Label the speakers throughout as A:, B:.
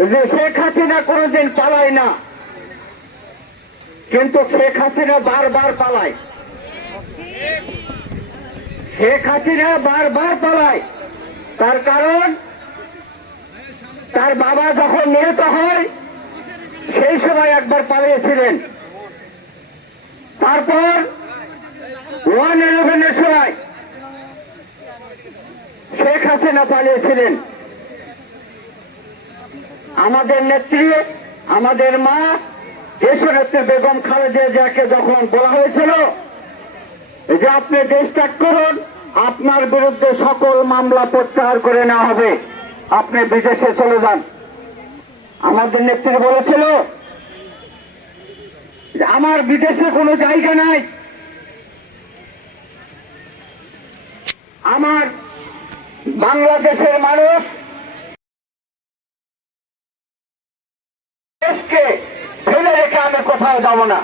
A: যে শেখ হাসিনা কোনোদিন পালায় না। কিন্তু শেখ হাসিনা বারবার পালায়। শেখ হাসিনা বারবার পালায়। তার কারণ, তার বাবা যখন নিহত হয়, সেই সময় একবার পালিয়েছিলেন। তারপর ওয়ান ইলেভেনের সময় শেখ হাসিনা পালিয়েছিলেন। আমাদের নেত্রী, আমাদের মা, দেশনেত্রী বেগম খালেদা জিয়াকে যখন বলা হয়েছিল যে আপনি দেশ ত্যাগ করুন, আপনার বিরুদ্ধে সকল মামলা প্রত্যাহার করে নেওয়া হবে। আপনি বিদেশে চলে যান। আমাদের নেত্রী বলেছিল আমার বিদেশে কোনো জায়গা নাই। আমার বাংলাদেশের মানুষ দেশকে ফেলে রেখে আমি কোথাও যাব না।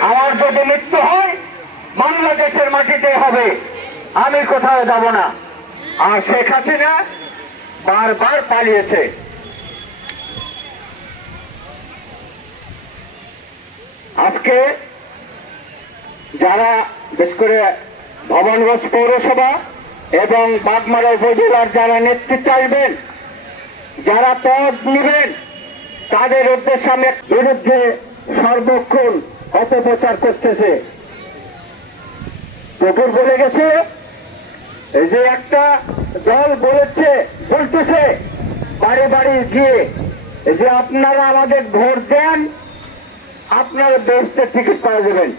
A: আমার যদি মৃত্যু হয়, বাংলাদেশের মাটিতে হবে। আমি কোথাও যাব না। আর শেখ হাসিনা বারবার পালিয়েছে। আজকে যারা বিশেষ করে ভবনগঞ্জ পৌরসভা এবং বাগমারা উপজেলার যারা নেতৃত্ব আসবেন, যারা পদ নেবেন, তাদের উদ্দেশ্যে আমি বিরুদ্ধে সর্বক্ষণ অপপ্রচার করতেছে। প্রভুর বলে গেছে, এই যে একটা দল বলেছে, বলতেছে, বাড়ি বাড়ি গিয়ে যে আপনারা আমাদের ভোট দেন, আপনারা বেস্টের টিকিট পাওয়া যাবেন।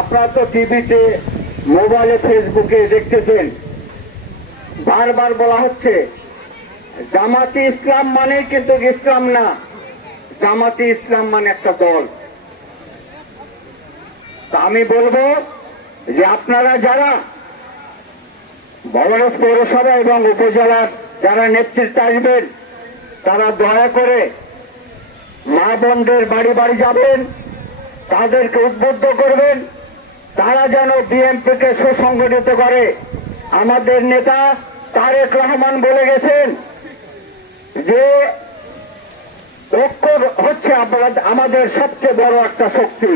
A: আপনারা তো টিভিতে, মোবাইলে, ফেসবুকে দেখতেছেন। বারবার বলা হচ্ছে জামাতি ইসলাম মানে কিন্তু ইসলাম না। জামাতি ইসলাম মানে একটা দল। তা আমি বলব যে আপনারা যারা বড়রস পৌরসভা এবং উপজেলার যারা নেতৃত্বে আসবেন, তারা দয়া করে মা বোনদের বাড়ি বাড়ি যাবেন, তাদেরকে উদ্বুদ্ধ করবেন, তারা যেন বিএনপিকে সুসংগঠিত করে। আমাদের নেতা তারেক রহমান বলে গেছেন যে ঐক্য হচ্ছে আমাদের সবচেয়ে বড় একটা শক্তি।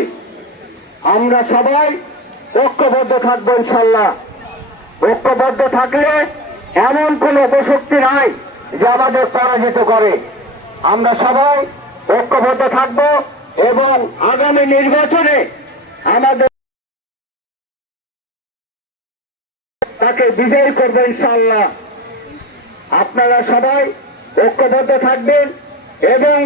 A: আমরা সবাই ঐক্যবদ্ধ থাকব ইনশাল্লাহ। ঐক্যবদ্ধ থাকলে এমন কোন উপশক্তি নাই যে আমাদের পরাজিত করে। আমরা সবাই ঐক্যবদ্ধ থাকব এবং আগামী নির্বাচনে আমাদের তাকে বিজয়ী করব ইনশাল্লাহ। আপনারা সবাই ঐক্যবদ্ধ থাকবেন এবং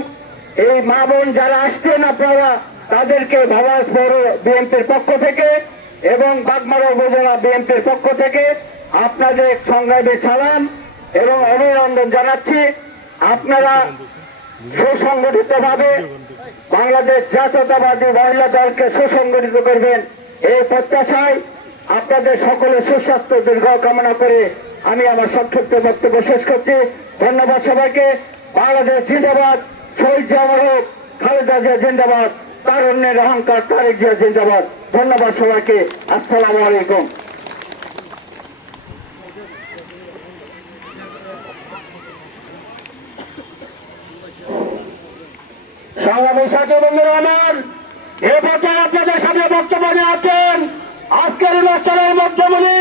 A: এই মা বোন যারা আসছেন আপনারা, তাদেরকে ভাবাস পৌর বিএনপির পক্ষ থেকে এবং বাগমারা উপজেলা বিএনপির পক্ষ থেকে আপনাদের সংগ্রামী সালাম এবং অভিনন্দন জানাচ্ছি। আপনারা সুসংগঠিত ভাবে বাংলাদেশ জাতীয়তাবাদী মহিলা দলকে সুসংগঠিত করবেন এই প্রত্যাশায় আপনাদের সকলে সুস্বাস্থ্য দীর্ঘ কামনা করে আমি আমার সংক্ষিপ্ত বক্তব্য শেষ করছি। ধন্যবাদ সবাইকে। বাংলাদেশ জিন্দাবাদ, শহীদ জামাল হোক, খালেদা জিয়া জিন্দাবাদ তারুণ্যের অহংকার, তারেক জিয়া জিন্দাবাদ। ধন্যবাদ সবাইকে। আসসালামু আলাইকুম। আপনাদের সামনে বক্তব্য নিয়ে আছেন আজকের অনুষ্ঠানের মধ্যমণি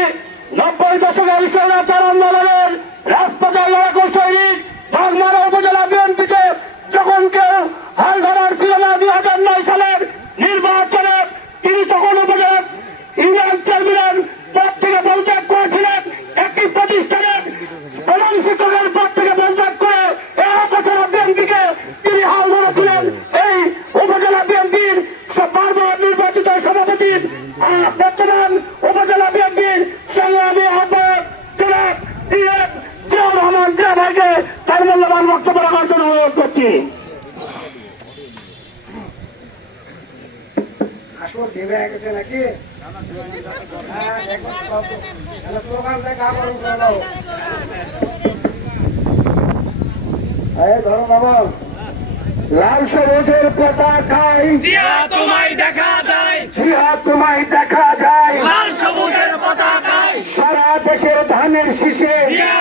A: নব্বই দশকের স্বৈরাচার আন্দোলনের রাজপথে লড়াকু সৈনিক বাগমারা উপজেলা বিএনপিতে যখন কেউ হাল ধরার ছিল না দুই হাজার নয় সালের নির্বাচনে, তিনি তখন উপজেলা ইউনিয়ন চেয়ারম্যান পদ থেকে পদত্যাগ করেছিলেন। একটি প্রতিষ্ঠানের প্রধান শিক্ষকের পদ থেকে পদত্যাগ করে এই উপজেলা বিএনপিকে তিনি হাল ধরেছিলেন। এই উপজেলা বিএনপির বারবার নির্বাচিত সভাপতি আহ, বর্তমান উপজেলা বিএনপির সংগ্রামী আহ্বায়ক জনাব ডিএম জিয়াউর রহমান জিয়া ভাইকে তার মূল্যবান বক্তব্য রাখার জন্য অনুরোধ করছি
B: আসো ছেলে হয়ে গেছে নাকি হ্যাঁ, দেখো সব। তাহলে স্লোগান দেখা আবার উঠে দাও। এই ধরো বাবা
A: লাল সবুজের পতাকায়
C: জিয়া তোমায় দেখা যায়।
A: জিয়া তোমায় দেখা যায়।
C: লাল সবুজের পতাকায়
A: সারা দেশের ধানের শীষে
C: জিয়া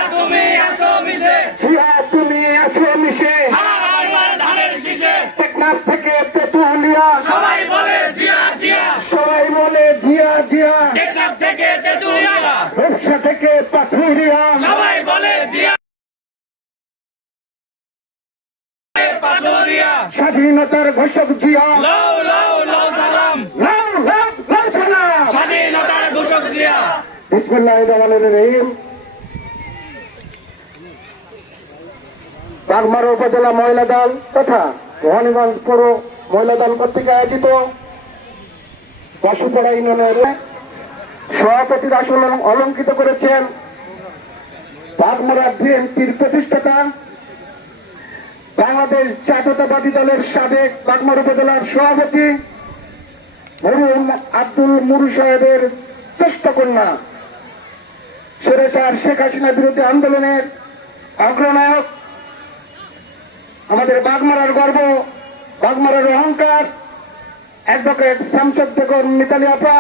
B: স্বাধীনতার ঘোষক জিয়া।
C: সালাম।
B: সালাম।
C: স্বাধীনতার ঘোষক জিয়া।
B: বিসমিল্লাহির রহমানির রহিম। উপজেলা মহিলা দল তথা রহনীগঞ্জ পৌর মহিলা দল কর্তৃক আয়োজিত বাসুপাড়া ইউনিয়নের সভাপতির আসন অলঙ্কিত করেছেন বাগমারা বিএনপির প্রতিষ্ঠাতা, বাংলাদেশ জাতীয়তাবাদী দলের সাবেক বাগমারা উপজেলার সভাপতি মরুম আব্দুল মুরু সাহেবের জ্যেষ্ঠ কন্যা সেরেসার শেখ হাসিনা বিরোধী আন্দোলনের অগ্রনায়ক। আমাদের বাগমারার গর্ব বাগমারার অহংকার, অ্যাডভোকেট শামসদ মিতালি আপা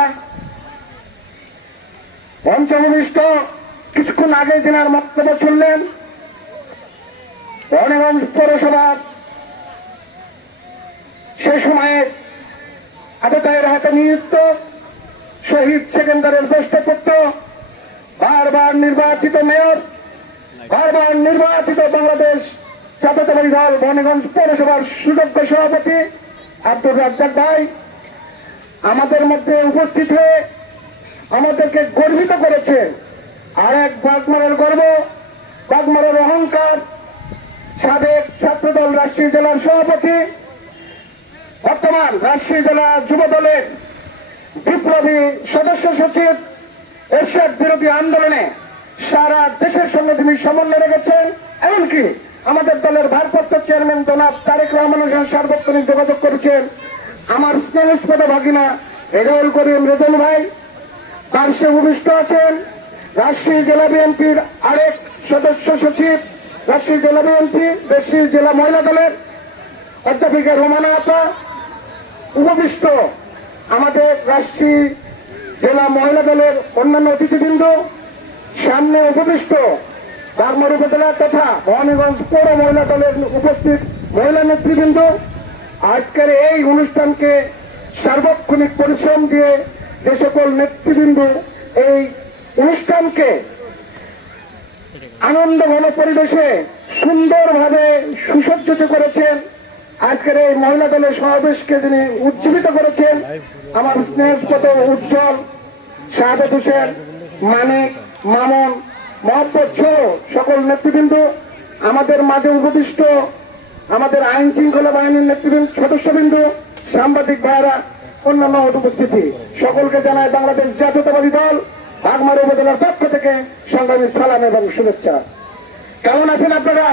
B: পঞ্চমনিষ্ঠ কিছুক্ষণ আগে জেনার বক্তব্য শুনলেন। রণগঞ্জ পৌরসভার সে সময়ে আবেদায়ের হাতে নিযুক্ত শহীদ সেকেন্দারের জ্যেষ্ঠ পুত্র বারবার নির্বাচিত মেয়র, বারবার নির্বাচিত বাংলাদেশ জাতীয়তাবাদী দল বনগঞ্জ পৌরসভার সুযোগ্য সভাপতি আব্দুর রাজ্জাক ভাই আমাদের মধ্যে উপস্থিত হয়ে আমাদেরকে গর্বিত করেছেন। আর এক বাগমারের গর্ব, বাগমারের অহংকার, সাবেক ছাত্রদল রাজশাহী জেলার সভাপতি, বর্তমান রাজশাহী জেলা যুব দলের বিপ্লবী সদস্য সচিব, এরশাদ বিরোধী আন্দোলনে সারা দেশের সঙ্গে তিনি সমন্বয় রেখেছেন। এমনকি আমাদের দলের ভারপ্রাপ্ত চেয়ারম্যান জনাব তারেক রহমানের সঙ্গে সার্বক্ষণিক যোগাযোগ করেছেন। আমার স্নেহস্পদ ভাগিনা রেজাউল করিম রেজাউল ভাই পার্শ্বে ভূমিষ্ঠ আছেন। রাজশাহী জেলা বিএনপির আরেক সদস্য সচিব, রাজশাহী জেলা বিএনপি, রাজশাহী জেলা মহিলা দলের অধ্যাপিকা রোমানা আপা উপবিষ্ট আমাদের রাজশাহী জেলা মহিলা দলের অন্যান্য অতিথিবৃন্দ, সামনে উপবিষ্ট বাগমার উপজেলা তথা মহানীগঞ্জ পৌর মহিলা দলের উপস্থিত মহিলা নেতৃবৃন্দ। আজকের এই অনুষ্ঠানকে সার্বক্ষণিক পরিশ্রম দিয়ে যে সকল নেতৃবৃন্দ এই অনুষ্ঠানকে আনন্দ ঘন পরিবেশে সুন্দরভাবে সুসজ্জিত করেছেন। আজকের এই মহিলা দলের সমাবেশকে যিনি উজ্জীবিত করেছেন। আমার স্নেহস্পদ উজ্জ্বল, শাহাদত হোসেন, মানিক, মামুন, মহব্বত সকল নেতৃবৃন্দ, আমাদের মাঝে উপদিষ্ট আমাদের আইন শৃঙ্খলা বাহিনীর নেতৃবৃন্দ, সদস্যবৃন্দ, সাংবাদিক ভাইরা অন্যান্য উপস্থিতি। সকলকে জানায় বাংলাদেশ জাতীয়তাবাদী দল। বাগমারা উপজেলার পক্ষ থেকে সংগ্রামী সালাম এবং শুভেচ্ছা। কেমন আছেন আপনারা?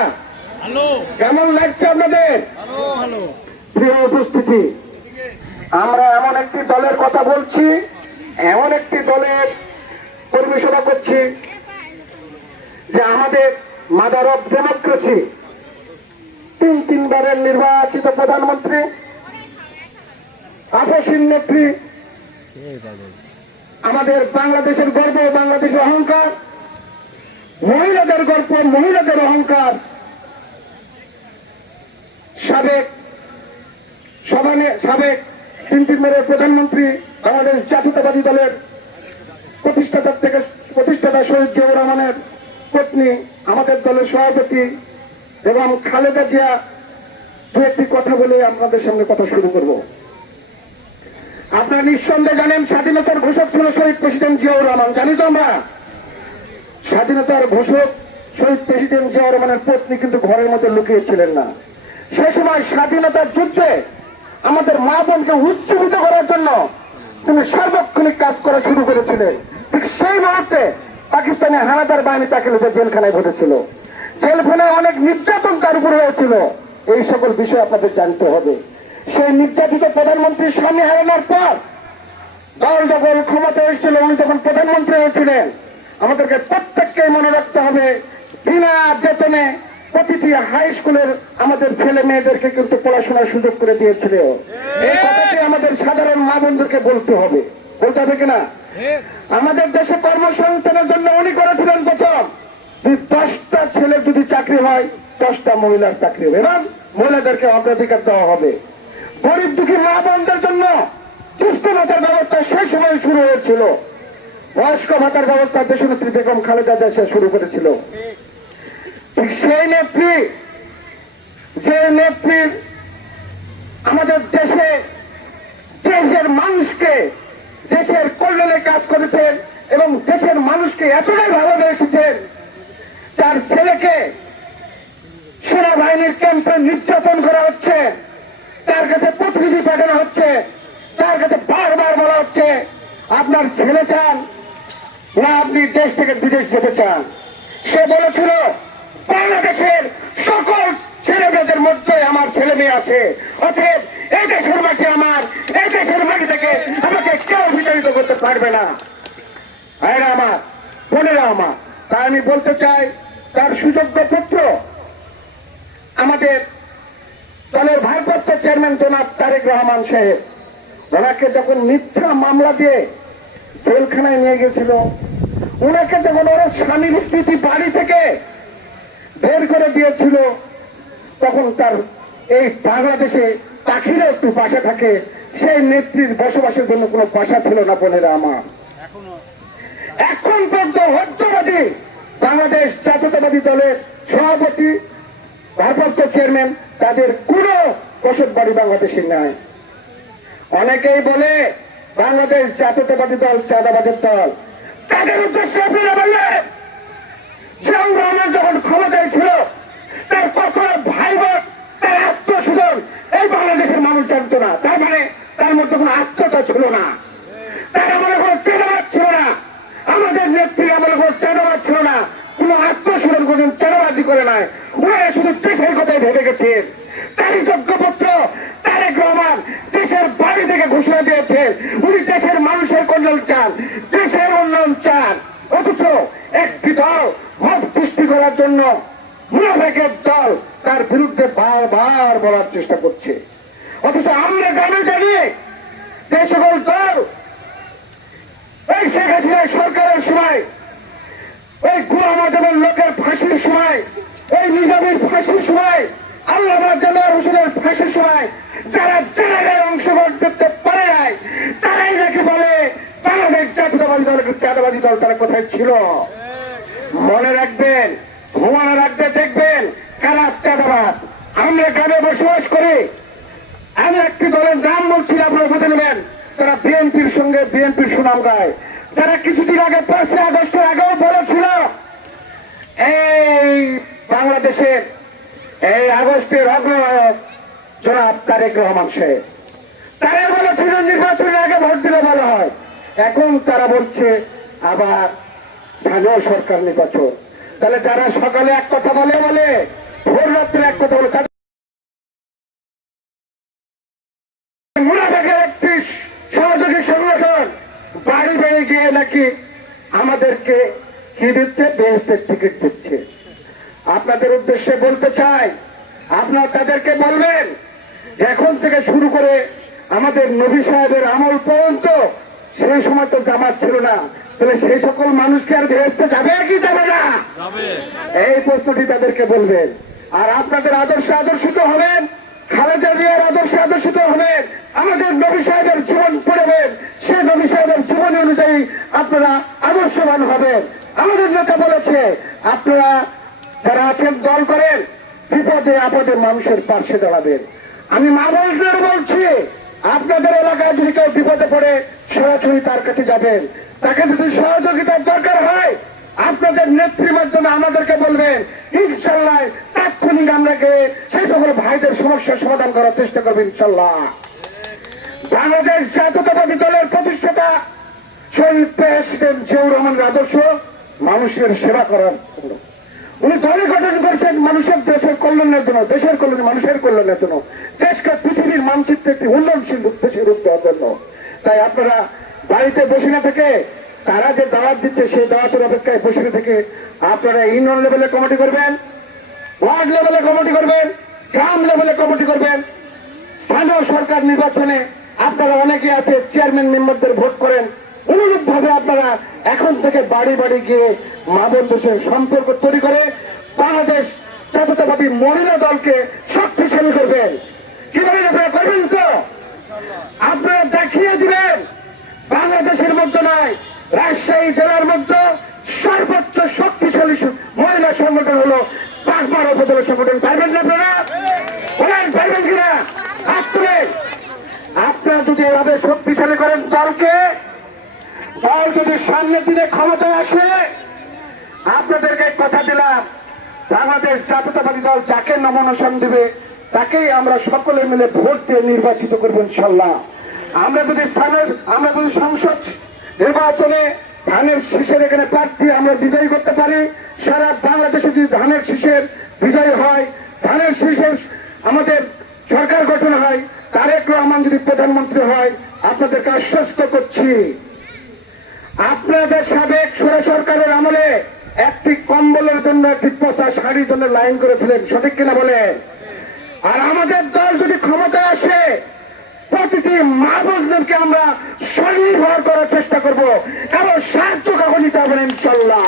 B: কেমন লাগছে আপনাদের? প্রিয় উপস্থিতি আমরা এমন একটি দলের কথা বলছি এমন একটি দলের পরিবেশনা করছি যে আমাদের মাদার অফ ডেমোক্রেসি তিন তিনবারের নির্বাচিত প্রধানমন্ত্রী আপসীন নেত্রী আমাদের বাংলাদেশের গর্ব, বাংলাদেশের অহংকার, মহিলাদের গর্ব, মহিলাদের অহংকার। সাবেক সমানে সাবেক তিন তিন মেরের প্রধানমন্ত্রী বাংলাদেশ জাতীয়তাবাদী দলের প্রতিষ্ঠাতার থেকে প্রতিষ্ঠাতা শহীদ জিয়াউর রহমানের পত্নী, আমাদের দলের সভাপতি এবং খালেদা জিয়া, দু একটি কথা বলে আপনাদের সামনে কথা শুরু করব। আপনারা নিঃসন্দেহে জানেন, স্বাধীনতার ঘোষক ছিল শহীদ প্রেসিডেন্ট জিয়াউর রহমান। জানি তো আমরা? স্বাধীনতার ঘোষক, শহীদ প্রেসিডেন্ট জিয়াউর রহমানের পত্নী কিন্তু ঘরের মধ্যে লুকিয়েছিলেন না। সে সময় স্বাধীনতার যুদ্ধে আমাদের মা বোনকে উজ্জীবিত করার জন্য তিনি সার্বক্ষণিক কাজ করা শুরু করেছিলেন। ঠিক সেই মুহূর্তে পাকিস্তানি হানাদার বাহিনী তাকে লিখে জেলখানায় ঘটেছিল জেলখানায় অনেক নির্যাতন তার উপরে হয়েছিল। এই সকল বিষয় আপনাদের জানতে হবে। সেই নির্যাতিত প্রধানমন্ত্রীর সামনে হারানোর পর দল যখন ক্ষমতা এসেছিল, উনি যখন প্রধানমন্ত্রী হয়েছিলেন। আমাদেরকে প্রত্যেককে মনে রাখতে হবে, বিনা বেতনে প্রতিটি হাই স্কুলের আমাদের ছেলে মেয়েদেরকে কিন্তু পড়াশোনার সুযোগ করে দিয়েছিল। এই কথাটি আমাদের সাধারণ মা বন্ধুকে বলতে হবে। বলতে হবে কিনা? আমাদের দেশে কর্মসংস্থানের জন্য উনি করেছিলেন প্রথম। দশটা ছেলে যদি চাকরি হয়, দশটা মহিলার চাকরি হবে। এবং মহিলাদেরকে অগ্রাধিকার দেওয়া হবে। গরিব দুঃখী মা বোনদের জন্য সুস্থ ভাতার ব্যবস্থা সেই সময় শুরু হয়েছিল। বয়স্ক ভাতার ব্যবস্থা দেশনেত্রী বেগম খালেদা দেশে শুরু করেছিল। ঠিক সেই নেত্রী যে নেত্রীর আমাদের দেশে দেশের মানুষকে, দেশের কল্যাণে কাজ করেছেন এবং দেশের মানুষকে এতটাই ভালো ভালোবেসেছেন তার ছেলেকে সেনাবাহিনীর ক্যাম্পে নির্যাতন করা হচ্ছে তার কাছে প্রতিনিধি পাঠানো হচ্ছে তার কাছে বারবার বলা হচ্ছে আপনার ছেলে চান না আপনি দেশ থেকে বিদেশ যেতে চান? সে বলেছিল, বাংলাদেশের সকল ছেলে মেয়েদের মধ্যে আমার ছেলে মেয়ে আছে। আমার থেকে আমাকে কেউ করতে পারবে না। আমার, বোনেরা আমার, তাই আমি বলতে চাই, তার সুযোগ্য পুত্র আমাদের দলের ভারপ্রাপ্ত চেয়ারম্যান তারেক রহমান সাহেব, ওনাকে যখন মিথ্যা মামলা দিয়ে জেলখানায় নিয়ে গেছিল। ওনাকে যখন ওর স্বামীর স্মৃতি বাড়ি থেকে বের করে দিয়েছিল, তখন তার এই বাংলাদেশে পাখিরা একটু বাসা থাকে। সেই নেত্রীর বসবাসের জন্য কোনো বাসা ছিল না, বোনেরা আমার। এখন পর্যন্ত হত্যবাদী বাংলাদেশ জাতীয়তাবাদী দলের সভাপতি, ভারপ্রাপ্ত চেয়ারম্যান, তাদের কোন বসত বাড়ি বাংলাদেশে নাই। অনেকেই বলে বাংলাদেশ জাতীয়তাবাদী দল চাঁদাবাদের দল। তাদের উদ্দেশ্যে আপনারা বললেন, জিয়াউর রহমান যখন ক্ষমতায় ছিল, তার কত ভাই বোন তার আত্মস্বজন এই বাংলাদেশের মানুষ জানতো না। তার মানে তার মধ্যে কোনো আত্মতা ছিল না। তার আমলে কোনো চেনাবাদ ছিল না। আমাদের নেত্রী আমলে কোনো চেনাবাদ ছিল না। কোন আত্মস্বজন কোন চেনাবাজি করে নাই। ওনারা শুধু দেশের কথাই ভেবে গেছেন। তারই যোগ্যপুত্র তারেক রহমান দেশের বাড়ি থেকে ঘোষণা দিয়েছেন উনি দেশের মানুষের কল্যাণ চান, দেশের উন্নয়ন চান। অথচ একটি দল মত সৃষ্টি করার জন্য মুনাফেকের দল তার বিরুদ্ধে বারবার বলার চেষ্টা করছে। অথচ আমরা গ্রামে জানি যে সকল দল এই শেখ হাসিনা সরকারের সময়, এই গুলাম লোকের ফাঁসির সময়, এই নিজামের ফাঁসির সময় আল্লাহ বসবাস করি। আমি একটি দলের নাম বলছি, আপনারা নেবেন তারা বিএনপির সঙ্গে বিএনপির সুনাম গায়, যারা কিছুদিন আগে পাঁচই আগস্টের আগেও বলেছিল, এই বাংলাদেশের এই আগস্টের অগ্রনায়ক জনাব তারেক রহমান তারা বলেছিল নির্বাচনের আগে ভোট দিলে ভালো হয়। এখন তারা বলছে, আবার স্থানীয় সরকার নির্বাচন। তাহলে যারা সকালে এক কথা বলে বলে, ভোর রাত্রে এক কথা বলে মুনাফেকের আমাদেরকে কি দিচ্ছে? বেহেস্টের টিকিট দিচ্ছে। আপনাদের উদ্দেশ্যে বলতে চাই আপনার তাদেরকে বলবেন এখন থেকে শুরু করে আমাদের নবী সাহেবের আমল পর্যন্ত সেই সময় তো জামাত ছিল না। তাহলে সেই সকল মানুষকে আর বেহেস্তে যাবে কি যাবে না? এই প্রশ্নটি তাদেরকে বলবেন। আর আপনাদের আদর্শ আদর্শিত হবেন খালেদা জিয়ার আদর্শে আদর্শিত হবেন আমাদের নবী সাহেবের জীবন পড়বেন সেই নবী সাহেবের জীবন অনুযায়ী আপনারা আদর্শবান হবেন। আমাদের নেতা বলেছে আপনারা যারা আছেন, দল করেন। বিপদে আপদে মানুষের পাশে দাঁড়াবেন। আমি মা বলদের বলছি, আপনাদের এলাকায় যদি কেউ বিপদে পড়ে, সরাসরি তার কাছে যাবেন। তাকে যদি সহযোগিতার দরকার হয়, আপনাদের নেত্রীর মাধ্যমে আমাদেরকে বলবেন, ইনশাল্লাহ তাৎক্ষণিক আমরা গিয়ে সেই সকল ভাইদের সমস্যার সমাধান করার চেষ্টা করব, ইনশাল্লাহ। বাংলাদেশ জাতীয়তাবাদী দলের প্রতিষ্ঠাতা শহীদ প্রেসিডেন্ট জিয়াউর রহমানের আদর্শ মানুষের সেবা করার। উনি দলই গঠন করছেন মানুষের দেশের কল্যাণের জন্য, দেশের কল্যাণ, মানুষের কল্যাণের জন্য। দেশকে পৃথিবীর মানচিত্রে একটি উন্নয়নশীল দেশে রূপ দেওয়ার জন্য। তাই আপনারা বাড়িতে বসে না থেকে, তারা যে দাওয়াত দিচ্ছে, সেই দাওয়াতের অপেক্ষায় বসে না থেকে আপনারা ইউনিয়ন লেভেলে কমিটি করবেন, ওয়ার্ড লেভেলে কমিটি করবেন, গ্রাম লেভেলে কমিটি করবেন। স্থানীয় সরকার নির্বাচনে আপনারা অনেকে আছে, চেয়ারম্যান মেম্বারদের ভোট করেন। অনুরূপ ভাবে আপনারা এখন থেকে বাড়ি বাড়ি গিয়ে মা বন্ধুদের সম্পর্ক তৈরি করে বাংলাদেশ জাতীয়তাবাদী মহিলা দলকে শক্তিশালী করবেন কীভাবে আপনারা করবেন তো? আপনারা দেখিয়ে দিবেন, বাংলাদেশের মধ্যে নয়, রাজশাহী জেলার মধ্যে সর্বোচ্চ শক্তিশালী মহিলা সংগঠন হলো পাকমার উপজেলা সংগঠন। পারবেন না আপনারা? বলেন, পারবেন কিনা? আপনারা যদি এভাবে শক্তিশালী করেন দলকে দল যদি সামনের দিনে ক্ষমতায় আসে, আপনাদেরকে কথা দিলাম, বাংলাদেশ জাতীয়তাবাদী দল যাকে নমনশন দিবে, তাকেই আমরা সকলে মিলে ভোট দিয়ে নির্বাচিত করব ইনশাল্লাহ। আমরা যদি স্থানের, আমরা যদি সংসদ নির্বাচনে ধানের শীষের এখানে প্রার্থী আমরা বিজয়ী করতে পারি, সারা বাংলাদেশে যদি ধানের শীষের বিজয় হয়, ধানের শীষের আমাদের সরকার গঠন হয়, তারেক রহমান যদি প্রধানমন্ত্রী হয়, আপনাদেরকে আশ্বস্ত করছি। আপনাদের সাবেক সুরা সরকারের আমলে একটি কম্বলের জন্য একটি পচা শাড়ির জন্য লাইন করেছিলেন, সঠিক কিনা বলে আর আমাদের দল যদি ক্ষমতায় আসে, প্রতিটি মা বোনদেরকে আমরা স্বনির্ভর করার চেষ্টা করব। কারও সাহায্য কাকু নিতে হবে ইনশাল্লাহ।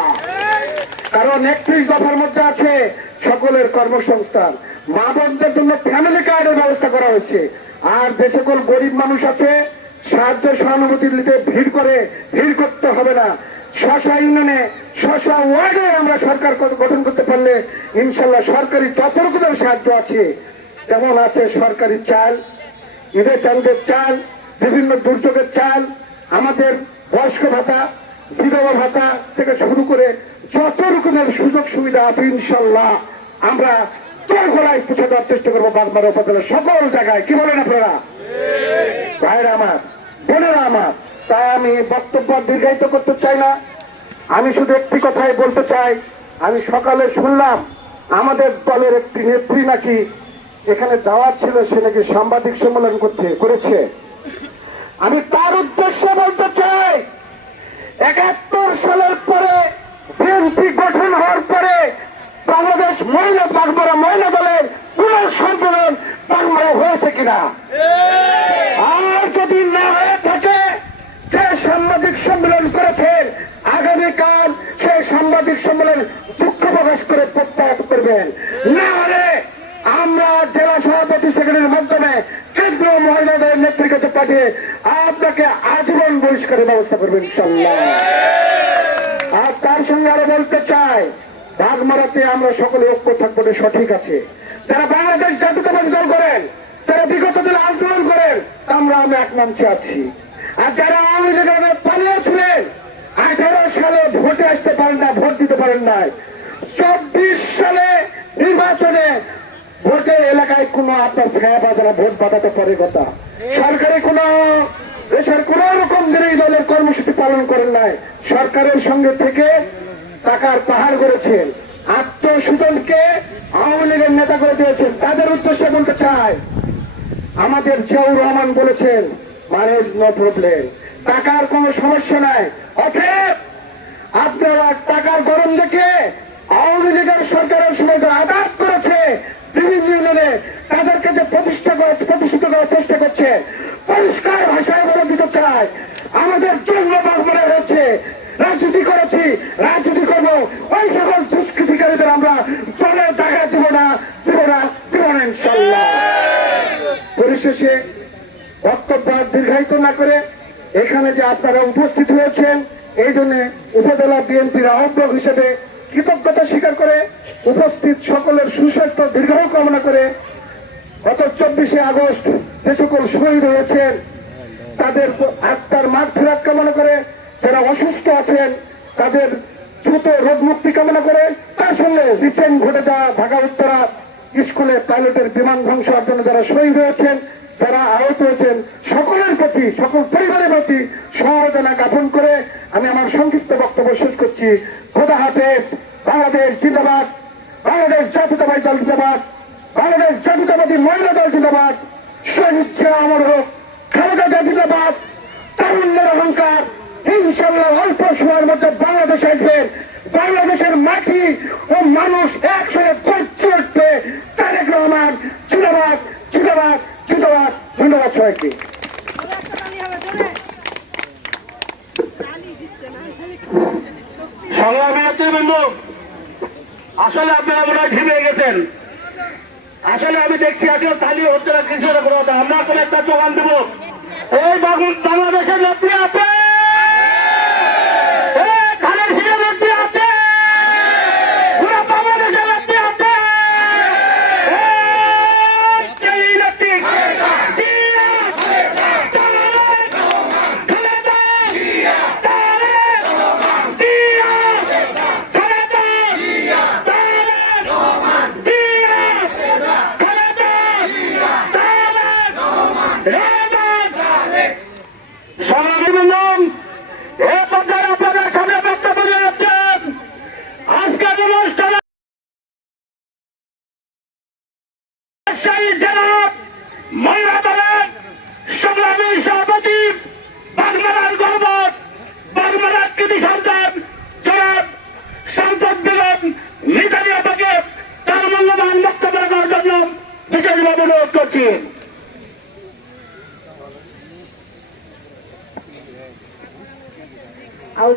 B: কারণ একত্রিশ দফার মধ্যে আছে সকলের কর্মসংস্থান। মা বোনদের জন্য ফ্যামিলি কার্ডের ব্যবস্থা করা হয়েছে। আর যে সকল গরিব মানুষ আছে সাহায্য সহানুভূতি নিতে ভিড় করে, ভিড় করতে হবে না। স্বশা ইউনিয়নে স্বশা ওয়ার্ডে আমরা সরকার গঠন করতে পারলে ইনশাল্লাহ সরকারি যত রকমের সাহায্য আছে। যেমন আছে সরকারি চাল, ঈদের চাঁদের চাল, বিভিন্ন দুর্যোগের চাল, আমাদের বয়স্ক ভাতা, বিধবা ভাতা থেকে শুরু করে যত রকমের সুযোগ সুবিধা আছে ইনশাল্লাহ আমরা তোর গলায় পুছে দেওয়ার চেষ্টা করব বাগমারা উপজেলার সকল জায়গায়। কি বলেন আপনারা? ভাইরা আমার, বোনেরা আমার তাই আমি বক্তব্য দীর্ঘায়িত করতে চাই না। আমি শুধু একটি কথাই বলতে চাই, আমি সকালে শুনলাম আমাদের দলের একটি নেত্রী নাকি এখানে দাওয়াত ছিল, সে নাকি সাংবাদিক সম্মেলন করতে করেছে। আমি তার উদ্দেশ্যে বলতে চাই, একাত্তর সালের পরে বিএনপি গঠন হওয়ার পরে বাংলাদেশ মহিলা মহিলা দলের পুনঃসম্মেলন বাগমারা হয়েছে কিনা? আর যদি না হয়ে থাকে, যে সাংবাদিক সম্মেলন করেছেন আগামীকাল সেই সাংবাদিক সম্মেলন দুঃখ প্রকাশ করে প্রত্যাহার করবেন। না হলে আমরা জেলা সভাপতি সেক্রেটারির মাধ্যমে কেন্দ্রীয় মহিলাদের কাছে পাঠিয়ে আপনাকে আজীবন বহিষ্কারের ব্যবস্থা করবেন ইনশাল্লাহ আর তার সঙ্গে আরও বলতে চাই ভাগ মারাতে আমরা সকলে ঐক্য থাকব সঠিক আছে। যারা বাংলাদেশ জাতীয়তাবাদী দল করেন, যারা বিগত দিনে আন্দোলন করেন আমরা আমি এক মঞ্চে আছি। আর যারা আওয়ামী লীগের পালিয়েছিলেন আঠারো সালে ভোটে আসতে পারেন না, ভোট দিতে পারেন নাই। চব্বিশ সালে নির্বাচনে ভোটের এলাকায় কোনো আপনার ছায়া বাজারে ভোট বাঁধাতে পারে কথা। সরকারি কোনো, দেশের কোন রকম বিরোধী দলের কর্মসূচি পালন করেন নাই। সরকারের সঙ্গে থেকে টাকার পাহাড় করেছেন আত্মসুদনকে আওয়ামী লীগের নেতা করে দিয়েছেন, তাদের উদ্দেশ্যে বলতে চাই, আমাদের জিয়াউর রহমান বলেছেন মানে নো প্রবলেম টাকার কোনো সমস্যা নাই। অতএব আপনারা টাকার গরম দেখে আওয়ামী লীগের সরকারের সময় আঘাত করেছে। বিভিন্ন ইউনিয়নে তাদেরকে যে প্রতিষ্ঠা করে প্রতিষ্ঠিত করার চেষ্টা করছে, পরিষ্কার ভাষায় বলে দিতে চাই, আমাদের জন্য মনে হয়েছে রাজনীতি করেছি, রাজনীতি করব। ওই সকল দুষ্কৃতিকারীদের আমরা দলের জায়গা দিব না দিব না দিব না পরিশেষে বক্তব্য দীর্ঘায়িত না করে এখানে যে আপনারা উপস্থিত হয়েছেন, এই জন্য উপজেলা বিএনপির আহ্বায়ক হিসেবে কৃতজ্ঞতা স্বীকার করে উপস্থিত সকলের সুস্বাস্থ্য দীর্ঘায়ু কামনা করে গত চব্বিশে আগস্ট যে সকল শহীদ হয়েছেন, তাদের আত্মার মাঠ ফেরাত কামনা করে যারা অসুস্থ আছেন, তাদের দ্রুত রোগ মুক্তি কামনা করে তার সঙ্গে রিসেন্ট ঘটে যাওয়া ঢাকা উত্তরা স্কুলে পাইলটের বিমান ধ্বংস হওয়ার জন্য যারা শহীদ হয়েছেন, যারা আহত হয়েছেন, সকলের প্রতি, সকল পরিবারের প্রতি সমবেদনা জ্ঞাপন করে আমি আমার সংক্ষিপ্ত বক্তব্য শেষ করছি। খোদা হাফেজ, বাংলাদেশ জিন্দাবাদ, বাংলাদেশ জাতীয়তাবাদী দল জিন্দাবাদ, বাংলাদেশ জাতীয়তাবাদী মহিলা দল জিন্দাবাদ। শহীদ ছিয়া আমার হোক, খালেদা জিন্দাবাদ তারুণ্যের অহংকার। ইনশাল্লাহ অল্প সময়ের মধ্যে বাংলাদেশ আসবে। বাংলাদেশের মাটি ও মানুষ একসঙ্গে গর্জে উঠবে। তারেক রহমান, জিন্দাবাদ জিন্দাবাদ জিন্দাবাদ। ধন্যবাদ সবাইকে।
A: আসলে আপনারা মনে হয় গেছেন। আসলে আমি দেখছি আজকে তালি হচ্ছে না, কিছু। আমরা কোনো একটা জবান দেব। এই বাংলা- বাংলাদেশের নেত্রী আছে এই খালেদ সিংহের নেত্রী আছে পুরো বাংলাদেশের নেত্রী আছে এই সেই নেত্রী জিয়া খালেদা তারেক রহমান সংগ্রামী বন্ধুগণ, এ পর্যায়ে আপনাদের সামনে বক্তব্য দিয়ে যাচ্ছেন আজকের অনুষ্ঠানে রাজশাহী জেলা মহিলা দলের সংগ্রামী সভাপতি বাগমারার গর্ব বাগমারার কৃতি সন্তান জনাব সংসদ বেগম মিতালি আপাকে তার মূল্যবান বক্তব্য রাখার জন্য বিশেষভাবে অনুরোধ করছি
D: আউজবিল্লাহি মিনাশ শাইতানির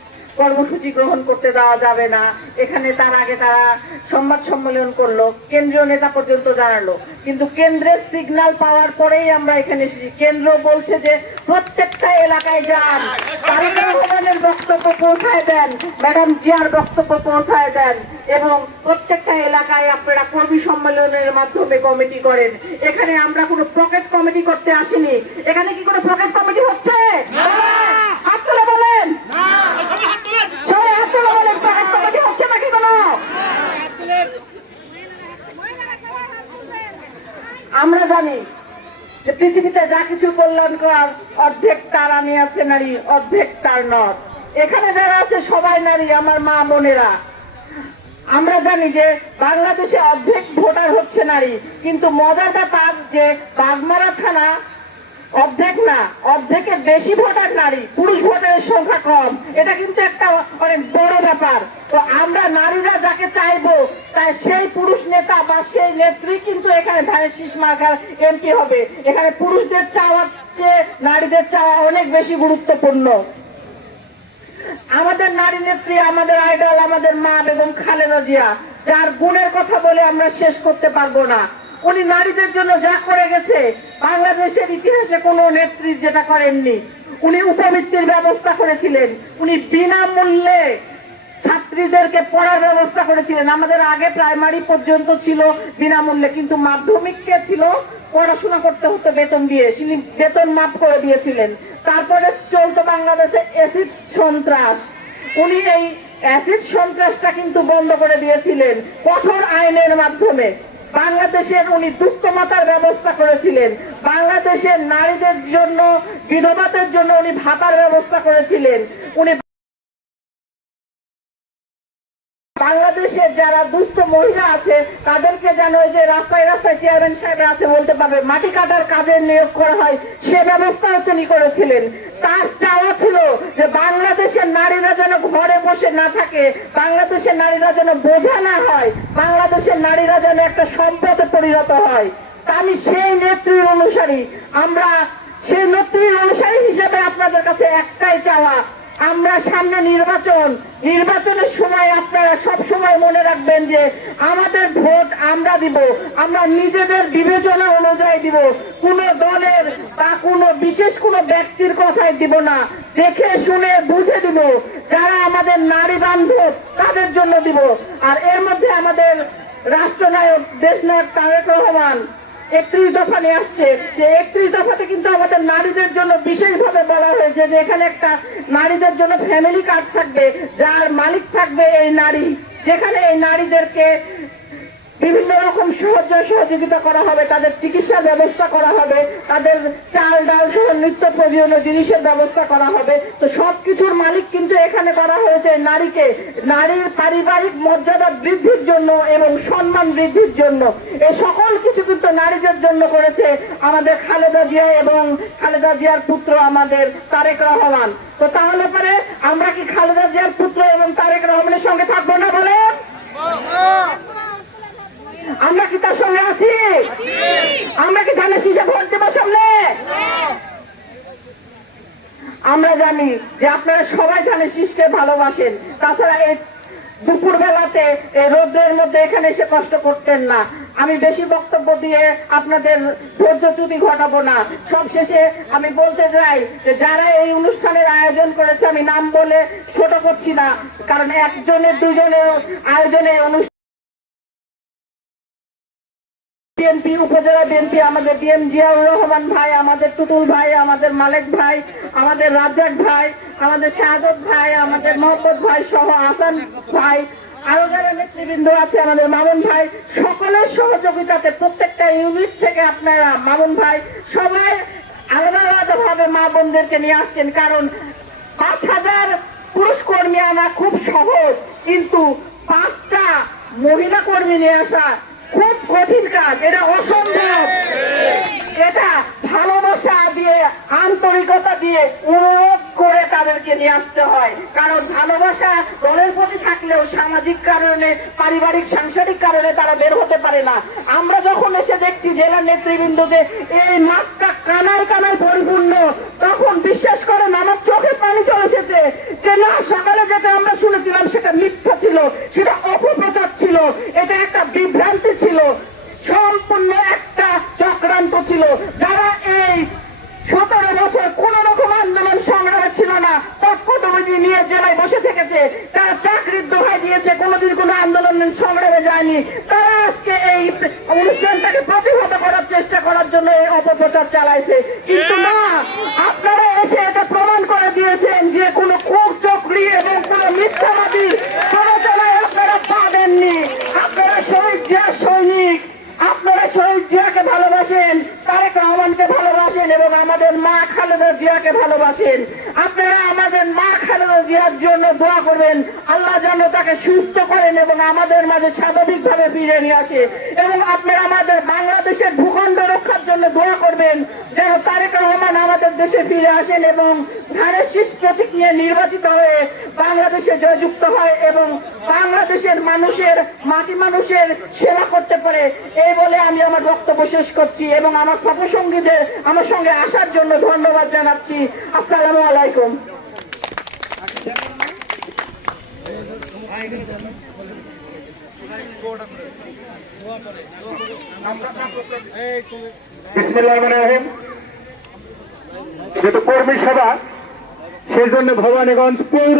D: কর্মসূচি গ্রহণ করতে দেওয়া যাবে না। এখানে তার আগে তারা সংবাদ সম্মেলন করল, কেন্দ্রীয় নেতা পর্যন্ত জানালো। কিন্তু কেন্দ্রের সিগন্যাল পাওয়ার পরেই আমরা এখানে এসেছি। কেন্দ্র বলছে যে প্রত্যেকটা এলাকায় যান। রহমানের বক্তব্য পৌঁছায় দেন। ম্যাডাম জিয়ার বক্তব্য পৌঁছায় দেন। এবং প্রত্যেকটা এলাকায় আপনারা কর্মী সম্মেলনের মাধ্যমে কমিটি করেন। এখানে আমরা কোনো পকেট কমিটি করতে আসিনি। এখানে কি কোনো পকেট কমিটি হচ্ছে হাত তুলে বলেন সবাই হাত তুলে বলেন পকেট কমিটি হচ্ছে নাকি কোনো আমরা জানি যে পৃথিবীতে যা কিছু কল্যাণকর অর্ধেক তার আমি আছে নারী, অর্ধেক তার নর। এখানে যারা আছে, সবাই নারী, আমার মা বোনেরা। আমরা জানি যে বাংলাদেশে অর্ধেক ভোটার হচ্ছে নারী, কিন্তু মজাটা পাক যে বাগমারা থানা অর্ধেক না, অর্ধেকের বেশি ভোটার নারী, পুরুষ ভোটারের সংখ্যা কম। এটা কিন্তু একটা অনেক বড় ব্যাপার। তো আমরা নারীরা যাকে চাইব, তাই সেই পুরুষ নেতা বা সেই নেত্রী কিন্তু এখানে ধানের শীষ মার্কার এমপি হবে। এখানে পুরুষদের চাওয়ার চেয়ে নারীদের চাওয়া অনেক বেশি গুরুত্বপূর্ণ। আমাদের নারী নেত্রী, আমাদের আইডল, আমাদের মা বেগম খালেদা জিয়া, যার গুণের কথা বলে আমরা শেষ করতে পারব না। উনি নারীদের জন্য যা করে গেছে, বাংলাদেশের ইতিহাসে কোনো নেত্রী যেটা করেননি। উনি উপবৃত্তির ব্যবস্থা করেছিলেন। উনি বিনামূল্যে ছাত্রীদেরকে পড়ার ব্যবস্থা করেছিলেন। আমাদের আগে প্রাইমারি পর্যন্ত ছিল বিনামূল্যে, কিন্তু মাধ্যমিককে ছিল? পড়াশোনা করতে হতো, বেতন দিয়ে তিনি বেতন মাফ করে দিয়েছিলেন। তারপরে চলতো বাংলাদেশে এসিড সন্ত্রাস। উনি এই অ্যাসিড সন্ত্রাসটা কিন্তু বন্ধ করে দিয়েছিলেন কঠোর আইনের মাধ্যমে। বাংলাদেশের উনি দুস্থমাতার ব্যবস্থা করেছিলেন। বাংলাদেশের নারীদের জন্য, বিধবাদের জন্য উনি ভাতার ব্যবস্থা করেছিলেন। উনি বাংলাদেশের যারা দুস্থ মহিলা আছে, তাদেরকে যেন ওই যে রাস্তায় রাস্তায় চেয়ারম্যান সাহেব আছে বলতে পারবে, মাটি কাটার কাজে নিয়োগ করা হয়, সে ব্যবস্থাও তিনি করেছিলেন। তার চাওয়া ছিল যে বাংলাদেশের নারীরা যেন ঘরে বসে না থাকে, বাংলাদেশের নারীরা যেন বোঝা না হয়, বাংলাদেশের নারীরা যেন একটা সম্পদে পরিণত হয়। আমি সেই নেত্রীর অনুসারী। আমরা সেই নেত্রীর অনুসারী হিসেবে আপনাদের কাছে একটাই চাওয়া আমরা সামনে নির্বাচন, নির্বাচনের সময় আপনারা সব সময় মনে রাখবেন যে আমাদের ভোট আমরা দিব, আমরা নিজেদের বিবেচনা অনুযায়ী দিব। কোন দলের বা কোনো বিশেষ কোনো ব্যক্তির কথাই দিব না। দেখে শুনে বুঝে দিব, যারা আমাদের নারী বান্ধব তাদের জন্য দিব। আর এর মধ্যে আমাদের রাষ্ট্রনায়ক দেশনায়ক তারেক রহমান একত্রিশ দফা নিয়ে আসছে। সে একত্রিশ দফাতে কিন্তু আমাদের নারীদের জন্য বিশেষভাবে বলা হয়েছে যে এখানে একটা নারীদের জন্য ফ্যামিলি কার্ড থাকবে, যার মালিক থাকবে এই নারী। যেখানে এই নারীদেরকে বিভিন্ন রকম সাহায্য সহযোগিতা করা হবে, তাদের চিকিৎসা ব্যবস্থা করা হবে, তাদের চাল ডাল সহ নিত্য প্রয়োজনীয় জিনিসের ব্যবস্থা করা হবে। তো সবকিছুর মালিক কিন্তু এখানে করা হয়েছে নারীকে, নারীর পারিবারিক মর্যাদা বৃদ্ধির জন্য এবং সম্মান বৃদ্ধির জন্য। এই সকল কিছু কিন্তু নারীদের জন্য করেছে আমাদের খালেদা জিয়া এবং খালেদা জিয়ার পুত্র আমাদের তারেক রহমান। তো তাহলে পরে আমরা কি খালেদা জিয়ার পুত্র এবং তারেক রহমানের সঙ্গে থাকব না বলে আমরা কি তার সঙ্গে আছি? আমরা কি ধানের শীষে ভোট দেবো সামনে? আমরা জানি যে আপনারা সবাই ধানের শীষকে ভালোবাসেন। তাছাড়া এই দুপুর বেলাতে রোদ্রের মধ্যে এখানে এসে কষ্ট করতেন না। আমি বেশি বক্তব্য দিয়ে আপনাদের ধৈর্য ত্রুটি ঘটাবো না। সবশেষে আমি বলতে চাই যে যারা এই অনুষ্ঠানের আয়োজন করেছে, আমি নাম বলে ছোট করছি না। কারণ একজনের দুজনের আয়োজনে অনুষ্ঠান বিএনপি উপজেলা বিএনপি, আমাদের ডিএম জিয়াউর রহমান ভাই, আমাদের টুটুল ভাই, আমাদের মালেক ভাই, আমাদের রাজ্জাক ভাই, আমাদের শাহাদত ভাই, আমাদের মোহাম্মদ ভাই সহ আসান ভাই, আরও যারা নেতৃবৃন্দ আছে, আমাদের মামুন ভাই, সকলের সহযোগিতাতে প্রত্যেকটা ইউনিট থেকে আপনারা মামুন ভাই সবাই আলাদা আলাদা ভাবে মা বোনদেরকে নিয়ে আসছেন, কারণ পাঁচ হাজার পুরুষ কর্মী আনা খুব সহজ, কিন্তু পাঁচটা মহিলা কর্মী নিয়ে আসা খুব কঠিন কাজ এটা অসম্ভব। এটা ভালোবাসা দিয়ে, আন্তরিকতা দিয়ে অনুরোধ করে তাদেরকে নিয়ে আসতে হয়। কারণ ভালোবাসা দলের প্রতি থাকলেও সামাজিক কারণে, পারিবারিক, সাংসারিক কারণে তারা বের হতে পারে না। আমরা যখন এসে দেখছি জেলা নেতৃবৃন্দদের এই মাঠটা কানায় কানায় পরিপূর্ণ, তখন বিশ্বাস করেন, আমার চোখে পানি চলে এসেছে যে না, সকালে যেটা আমরা শুনেছিলাম সেটা মিথ্যা ছিল, সেটা অপপ্রচার ছিল, এটা একটা বিভ্রান্তি ছিল। সম্পূর্ণ একটা চক্রান্ত ছিল। যারা এই সতেরো বছর কোন রকম আন্দোলন সংগ্রামে ছিল না পক্ষদমিতি নিয়ে জেলায় বসে থেকেছে, তারা চাকরির দোহাই দিয়েছে, কোনোদিন কোনো আন্দোলন সংগ্রামে যায়নি। তারা আজকে এই অনুষ্ঠানটাকে প্রতিহত করার চেষ্টা করার জন্য এই অপপ্রচার চালাইছে। কিন্তু না, আপনারা এসে এটা প্রমাণ করে দিয়েছেন যে কোনো কূপ চক্রী এবং কোনো মিথ্যাবাদী প্ররোচনায় আপনারা পাবেননি আপনারা শহীদ জিয়া সৈনিক। আপনারা শহীদ জিয়াকে ভালোবাসেন, তারেক রহমানকে ভালোবাসেন এবং আমাদের মা খালেদা জিয়াকে ভালোবাসেন। আপনারা আমাদের মা খালেদা জিয়ার জন্য দোয়া করবেন, আল্লাহ যেন তাকে সুস্থ করেন এবং আমাদের মাঝে স্বাভাবিকভাবে ফিরে নিয়ে আসে। এবং আপনারা আমাদের বাংলাদেশের ভূখণ্ড রক্ষার জন্য দোয়া করবেন, যেন তারেক রহমান আমাদের দেশে ফিরে আসেন এবং ধানের শীষ প্রতীক নিয়ে নির্বাচিত হয়ে বাংলাদেশে জয়যুক্ত হয় এবং বাংলাদেশের মানুষের মাটি মানুষের সেবা করতে পারে, এই বলে আমি আমার বক্তব্য শেষ করছি এবং আমার সঙ্গীদের আমার সঙ্গে আসার জন্য ধন্যবাদ জানাচ্ছি। আসসালামু আলাইকুম।
B: যেহেতু কর্মী সভা সেই জন্য ভবানীগঞ্জ পৌর